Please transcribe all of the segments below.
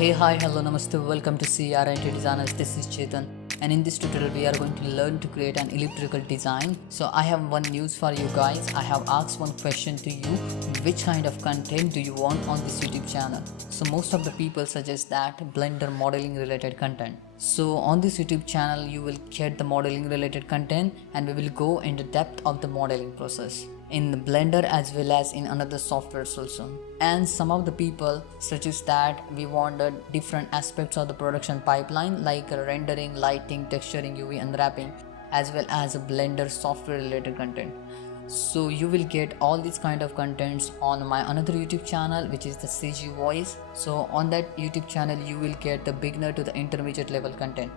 Hey, hi, hello, namaste, welcome to CRNT Designers. This is Chetan, and in this tutorial, we are going to learn to create an elliptical design. So, I have one news for you guys. I have asked one question to you: which kind of content do you want on this YouTube channel? So, most of the people suggest that Blender modeling related content. So, on this YouTube channel, you will get the modeling related content, and we will go into depth of the modeling process in Blender as well as in another software also. And some of the people suggest that we wanted different aspects of the production pipeline like rendering, lighting, texturing, UV unwrapping, as well as a Blender software related content. So you will get all these kind of contents on my another YouTube channel, which is the CG Voice. So on that YouTube channel you will get the beginner to the intermediate level content.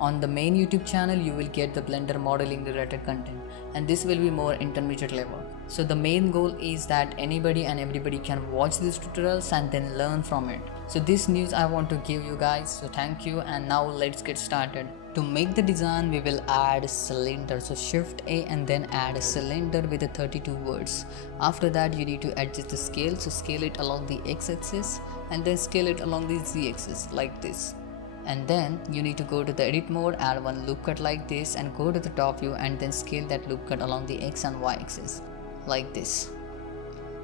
On the main YouTube channel you will get the Blender modeling related content, and this will be more intermediate level. So the main goal is that anybody and everybody can watch these tutorials and then learn from it. So this news I want to give you guys. So thank you, and now let's get started. To make the design we will add cylinder. So shift A and then add a cylinder with the 32 words. After that you need to adjust the scale. So scale it along the x-axis and then scale it along the z-axis like this. And then you need to go to the edit mode, add one loop cut like this, and go to the top view and then scale that loop cut along the x and y axis like this.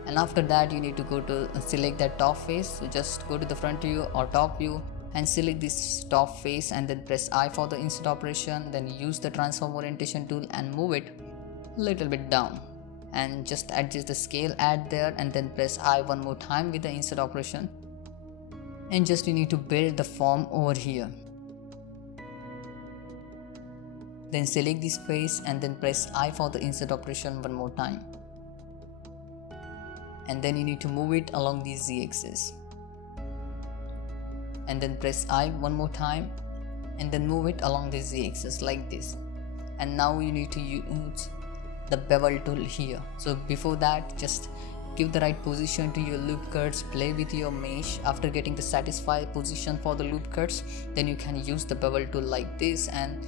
And after that you need to go to select that top face. So just go to the front view or top view and select this top face and then press I for the insert operation. Then use the transform orientation tool and move it little bit down and just adjust the scale at there, and then press I one more time with the insert operation. And just you need to build the form over here. Then select this face and then press I for the insert operation one more time. And then you need to move it along the z-axis. And then press I one more time and then move it along the z-axis like this. And now you need to use the bevel tool here. So before that, just give the right position to your loop cuts, play with your mesh. After getting the satisfied position for the loop cuts, then you can use the bevel tool like this and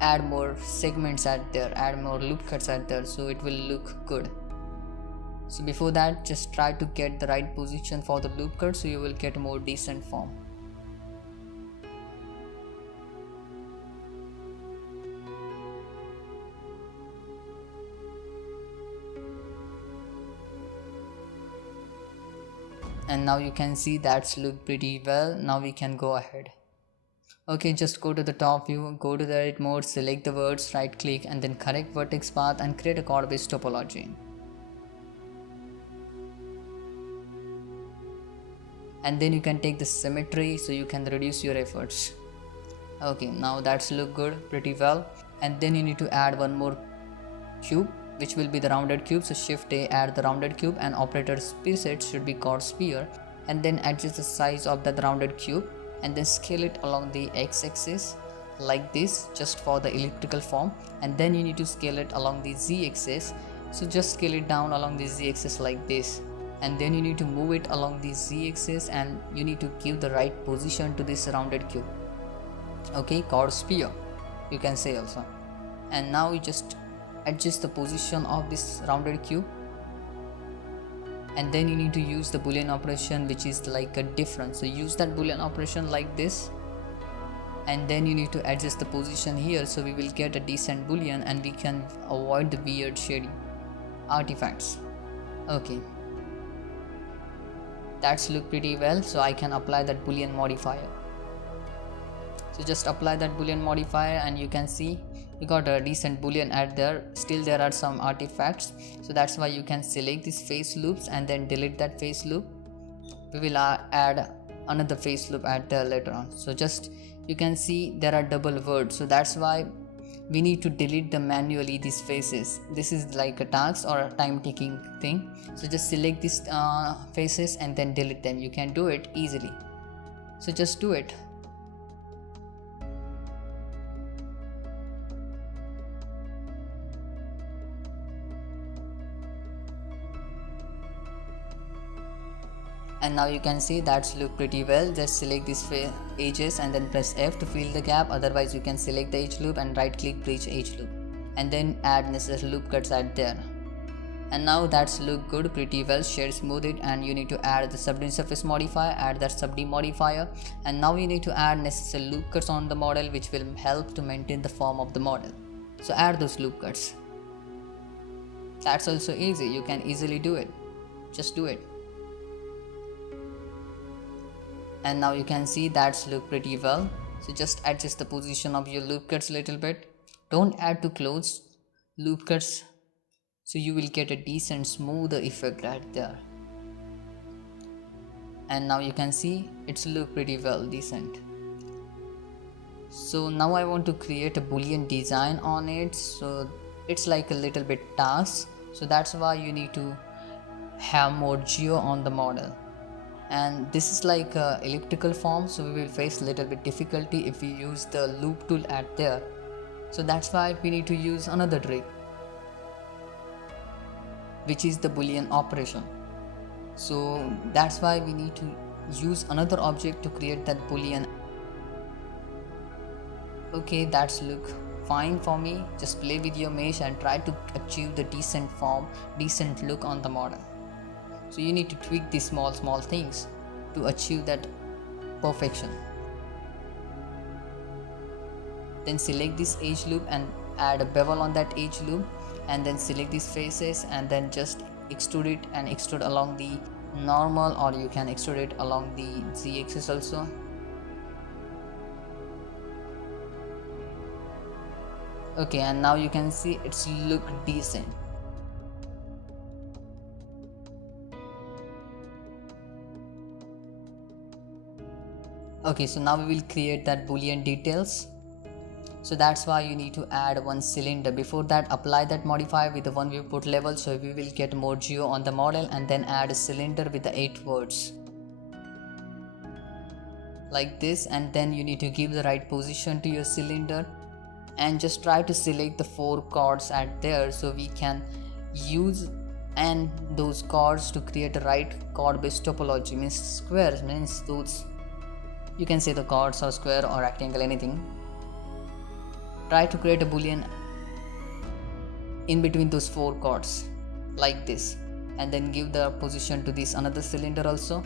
add more segments at there, add more loop cuts at there, so it will look good. So before that, just try to get the right position for the loop cut so you will get a more decent form. And now you can see that's looked pretty well. Now we can go ahead. Okay, just go to the top view, go to the edit mode, select the words, right click and then correct vertex path and create a chord based topology. And then you can take the symmetry so you can reduce your efforts. Okay, now that's look good, pretty well. And then you need to add one more cube, which will be the rounded cube. So shift A, add the rounded cube, and operator's preset should be called sphere. And then adjust the size of that rounded cube and then scale it along the x-axis like this, just for the elliptical form. And then you need to scale it along the z-axis. So just scale it down along the z-axis like this. And then you need to move it along the z-axis and you need to give the right position to this rounded cube. Okay, called sphere, you can say also. And now you just adjust the position of this rounded cube, and then you need to use the boolean operation, which is like a difference. So use that boolean operation like this, and then you need to adjust the position here so we will get a decent boolean and we can avoid the weird shading artifacts. Okay, that's look pretty well. So I can apply that boolean modifier. So just apply that boolean modifier and you can see we got a decent boolean at there. Still there are some artifacts, so that's why you can select these face loops and then delete that face loop. We will add another face loop at there later on. So just you can see there are double words, so that's why we need to delete them manually, these faces. This is like a task or a time taking thing. So just select these faces and then delete them. You can do it easily, so just do it. And now you can see that's look pretty well. Just select these edges and then press F to fill the gap. Otherwise you can select the edge loop and right click bridge edge loop and then add necessary loop cuts at there. And now that's look good pretty well. Shade smooth it, and you need to add the subdue surface modifier, add that subdue modifier, and now you need to add necessary loop cuts on the model which will help to maintain the form of the model. So add those loop cuts. That's also easy, you can easily do it. Just do it. And now you can see that's look pretty well. So just adjust the position of your loop cuts a little bit. Don't add too close loop cuts, so you will get a decent smoother effect right there. And now you can see it's look pretty well decent. So now I want to create a boolean design on it, so it's like a little bit task. So that's why you need to have more geo on the model. And this is like a elliptical form, so we will face little bit difficulty if we use the loop tool at there. So that's why we need to use another trick, which is the boolean operation. So that's why we need to use another object to create that boolean. Okay, that's look fine for me. Just play with your mesh and try to achieve the decent form, decent look on the model. So you need to tweak these small things to achieve that perfection. Then select this edge loop and add a bevel on that edge loop, and then select these faces and then just extrude it and extrude along the normal, or you can extrude it along the z-axis also. Okay, and now you can see it's look decent. Okay, so now we will create that boolean details. So that's why you need to add one cylinder. Before that, apply that modifier with the one viewport level, so we will get more geo on the model, and then add a cylinder with the 8 words like this. And then you need to give the right position to your cylinder, and just try to select the 4 chords at there, so we can use and those chords to create a right chord based topology. Means squares, means those, you can say the chords or square or rectangle, anything. Try to create a boolean in between those 4 chords like this, and then give the position to this another cylinder also.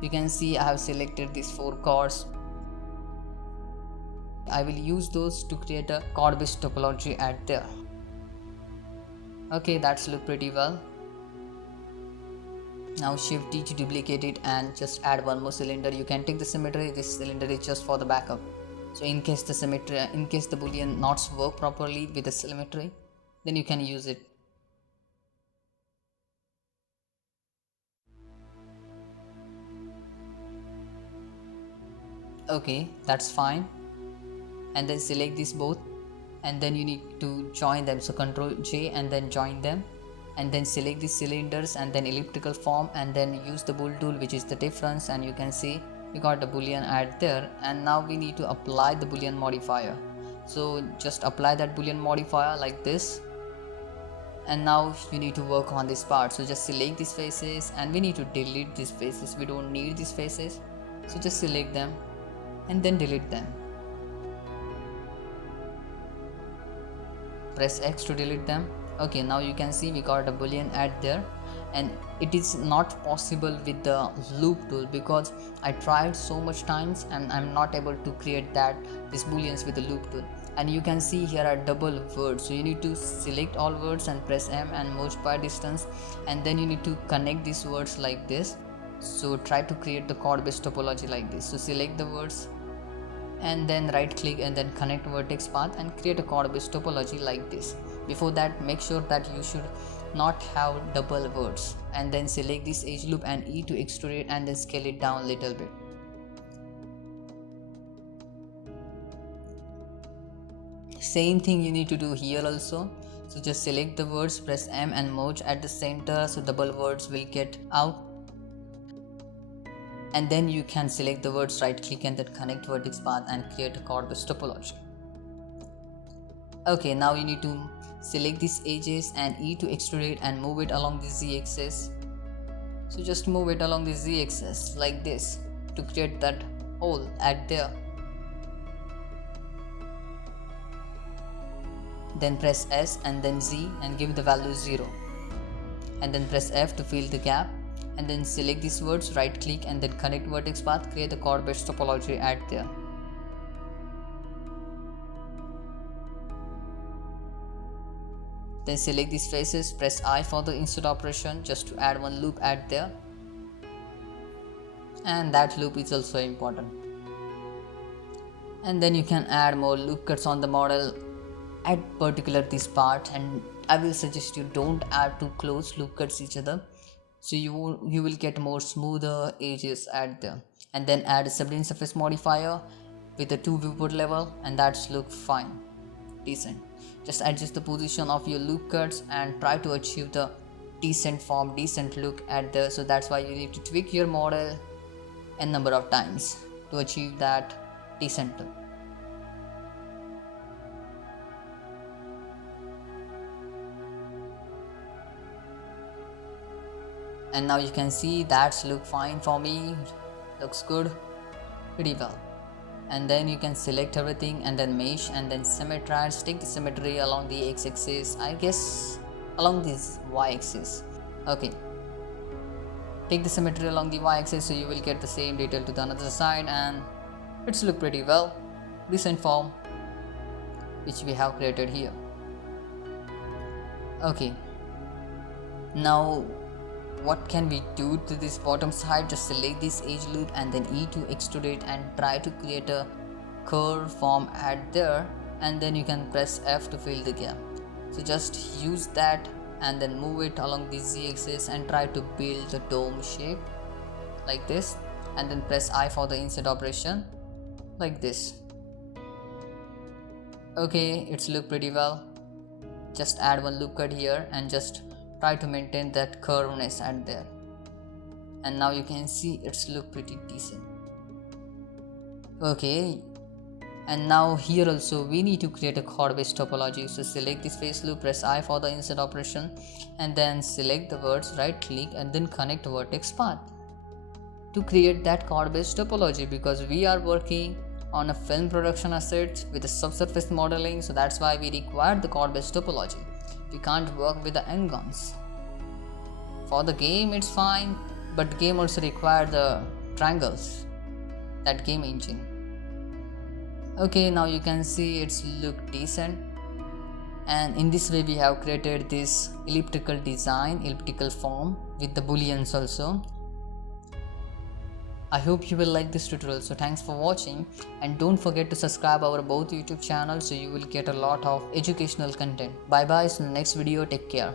You can see I have selected these 4 chords. I will use those to create a chord based topology at there. Okay, that's look pretty well. Now shift D to duplicate it and just add one more cylinder. You can take the symmetry, this cylinder is just for the backup. So in case the symmetry, in case the boolean knots work properly with the symmetry, then you can use it. Okay, that's fine. And then select these both, and then you need to join them. So Ctrl J and then join them, and then select these cylinders and then elliptical form, and then use the bool tool, which is the difference, and you can see we got the boolean add there. And now we need to apply the boolean modifier. So just apply that boolean modifier like this, and now you need to work on this part. So just select these faces, and we need to delete these faces, we don't need these faces. So just select them and then delete them. Press X to delete them. Okay, now you can see we got a boolean add there, and it is not possible with the loop tool because I tried so much times and I'm not able to create these booleans with the loop tool. And you can see here are double words, so you need to select all words and press M and merge by distance, and then you need to connect these words like this. So try to create the chord based topology like this. So select the words and then right click and then connect vertex path and create a chord based topology like this. Before that, make sure that you should not have double words, and then select this edge loop and E to extrude it and then scale it down a little bit. Same thing you need to do here also. So just select the words, press M and merge at the center, so double words will get out. And then you can select the words, right click and then connect vertex path and create a chord based topology. Okay, now you need to select these edges and E to extrude it and move it along the Z axis. So just move it along the Z axis like this to create that hole at there. then press S and then Z and give the value 0, and then press F to fill the gap, and then select these words, right click and then connect vertex path, create the chord based topology, add there. Then select these faces, press I for the insert operation just to add one loop, add there, and that loop is also important. And then you can add more loop cuts on the model at particular this part, and I will suggest you don't add too close loop cuts each other, so you will get more smoother edges at there. And then add a subdivision surface modifier with a 2 viewport level, and that's look fine, decent. Just adjust the position of your loop cuts and try to achieve the decent form, decent look at there. So that's why you need to tweak your model n number of times to achieve that decent look. And now you can see that's look fine for me, looks good, pretty well. And then you can select everything and then mesh and then symmetrize, take the symmetry along the x-axis, I guess along this y-axis. Okay, take the symmetry along the y-axis so you will get the same detail to the another side, and it's look pretty well, decent form which we have created here. Okay, now what can we do to this bottom side? Just select this edge loop and then E to extrude it and try to create a curve form at there, and then you can press F to fill the gap. So just use that and then move it along the Z axis and try to build the dome shape like this, and then press I for the insert operation like this. Okay, it's look pretty well. Just add one loop cut here and just try to maintain that curveness at there, and now you can see it's look pretty decent. Okay, and now here also we need to create a chord based topology. So select this face loop, press I for the insert operation, and then select the words, right click and then connect vertex path to create that chord based topology, because we are working on a film production asset with a subsurface modeling, so that's why we require the chord based topology. We can't work with the n-gons. For the game it's fine, but game also require the triangles, that game engine. Okay, now you can see it's look decent, and in this way we have created this elliptical design, elliptical form with the booleans also. I hope you will like this tutorial, so thanks for watching, and don't forget to subscribe our both YouTube channels so you will get a lot of educational content. Bye bye, see you in the next video, take care.